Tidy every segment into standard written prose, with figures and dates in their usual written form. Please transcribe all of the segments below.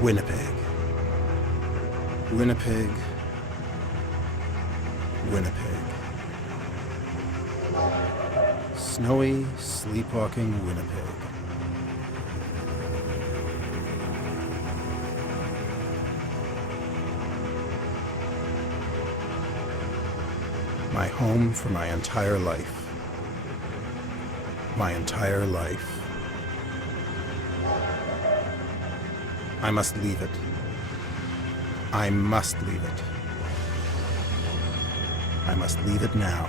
Winnipeg. Winnipeg. Winnipeg. Snowy, sleepwalking Winnipeg. My home for my entire life. My entire life. I must leave it. I must leave it. I must leave it now.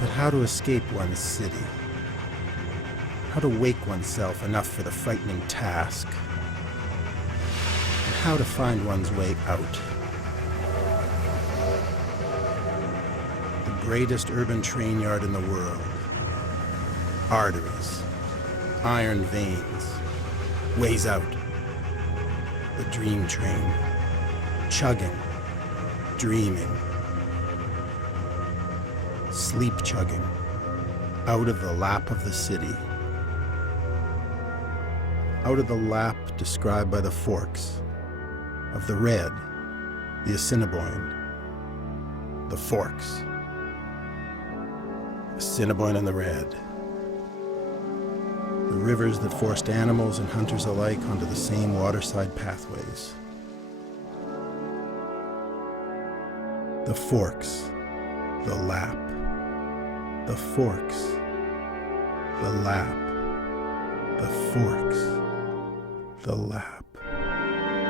But how to escape one's city? How to wake oneself enough for the frightening task? And how to find one's way out? The greatest urban train yard in the world. Arteries, iron veins, ways out. The dream train, chugging, dreaming, sleep chugging, out of the lap of the city. Out of the lap described by the forks, of the red, the Assiniboine, the forks, Assiniboine and the red. The rivers that forced animals and hunters alike onto the same waterside pathways. The forks, the lap, the forks, the lap, the forks, the lap,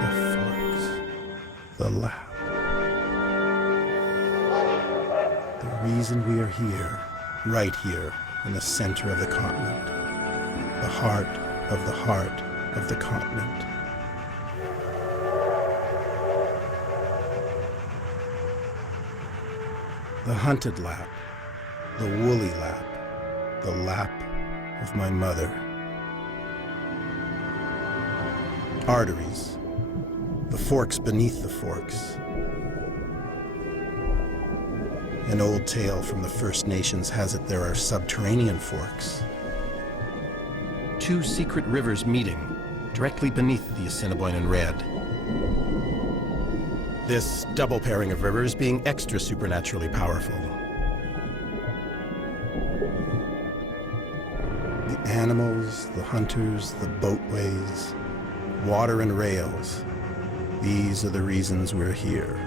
the forks, the lap. The reason we are here, right here in the center of the continent. The heart of the continent. The hunted lap, the woolly lap, the lap of my mother. Arteries, the forks beneath the forks. An old tale from the First Nations has it there are subterranean forks. Two secret rivers meeting directly beneath the Assiniboine and Red. This double pairing of rivers being extra supernaturally powerful. The animals, the hunters, the boatways, water and rails, these are the reasons we're here.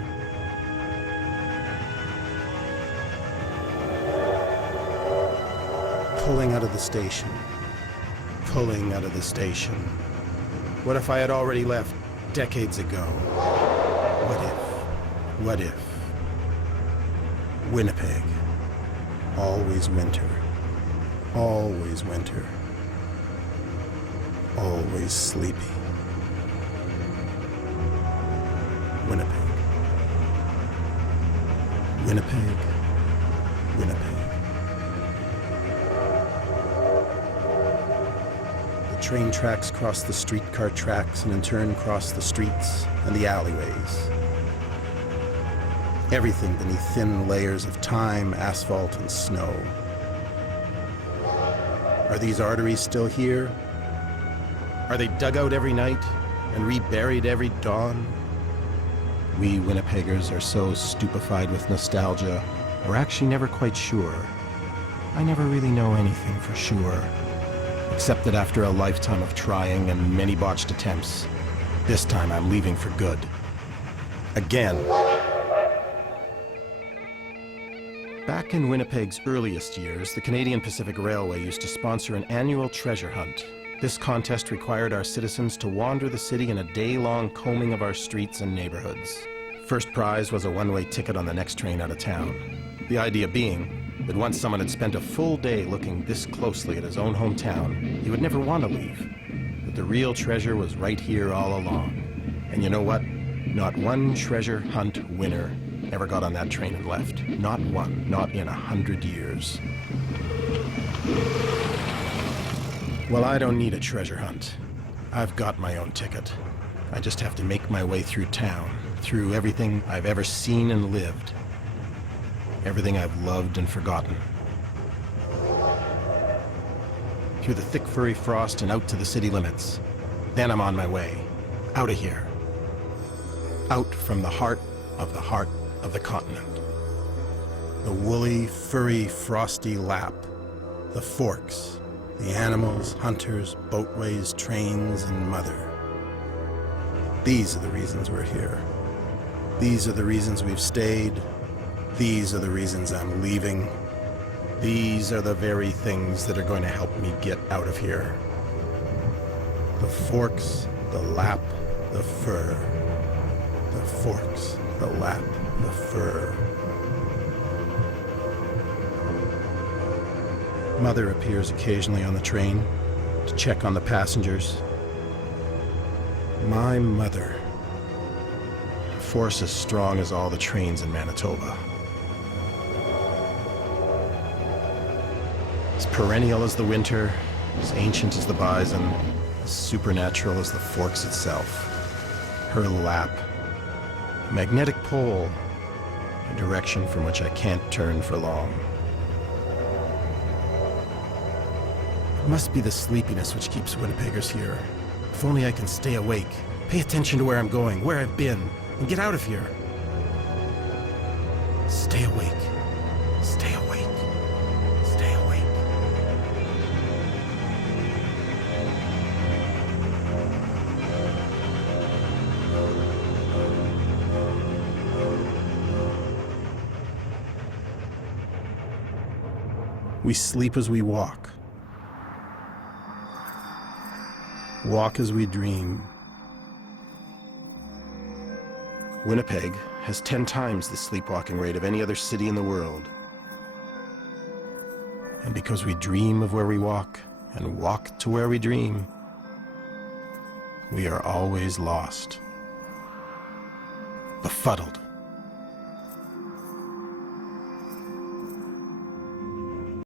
Pulling out of the station. Pulling out of the station. What if I had already left decades ago? What if? What if? Winnipeg. Always winter. Always winter. Always sleepy. Winnipeg. Winnipeg. Winnipeg. Train tracks cross the streetcar tracks and in turn cross the streets and the alleyways. Everything beneath thin layers of time, asphalt, and snow. Are these arteries still here? Are they dug out every night and reburied every dawn? We Winnipeggers are so stupefied with nostalgia, we're actually never quite sure. I never really know anything for sure. Except that after a lifetime of trying and many botched attempts, this time I'm leaving for good. Again. Back in Winnipeg's earliest years, the Canadian Pacific Railway used to sponsor an annual treasure hunt. This contest required our citizens to wander the city in a day-long combing of our streets and neighborhoods. First prize was a one-way ticket on the next train out of town. The idea being that once someone had spent a full day looking this closely at his own hometown, he would never want to leave. That the real treasure was right here all along. And you know what? Not one treasure hunt winner ever got on that train and left. Not one. Not in 100 years. Well, I don't need a treasure hunt. I've got my own ticket. I just have to make my way through town, through everything I've ever seen and lived. Everything I've loved and forgotten. Through the thick furry frost and out to the city limits. Then I'm on my way. Out of here. Out from the heart of the continent. The woolly, furry, frosty lap. The forks. The animals, hunters, boatways, trains, and mother. These are the reasons we're here. These are the reasons we've stayed. These are the reasons I'm leaving. These are the very things that are going to help me get out of here. The forks, the lap, the fur. The forks, the lap, the fur. Mother appears occasionally on the train to check on the passengers. My mother. A force as strong as all the trains in Manitoba. As perennial as the winter, as ancient as the bison, as supernatural as the forks itself. Her lap. A magnetic pole. A direction from which I can't turn for long. It must be the sleepiness which keeps Winnipeggers here. If only I can stay awake, pay attention to where I'm going, where I've been, and get out of here. Stay awake. Stay awake. Stay awake. We sleep as we walk. Walk as we dream. Winnipeg has 10 times the sleepwalking rate of any other city in the world. And because we dream of where we walk and walk to where we dream, we are always lost, befuddled,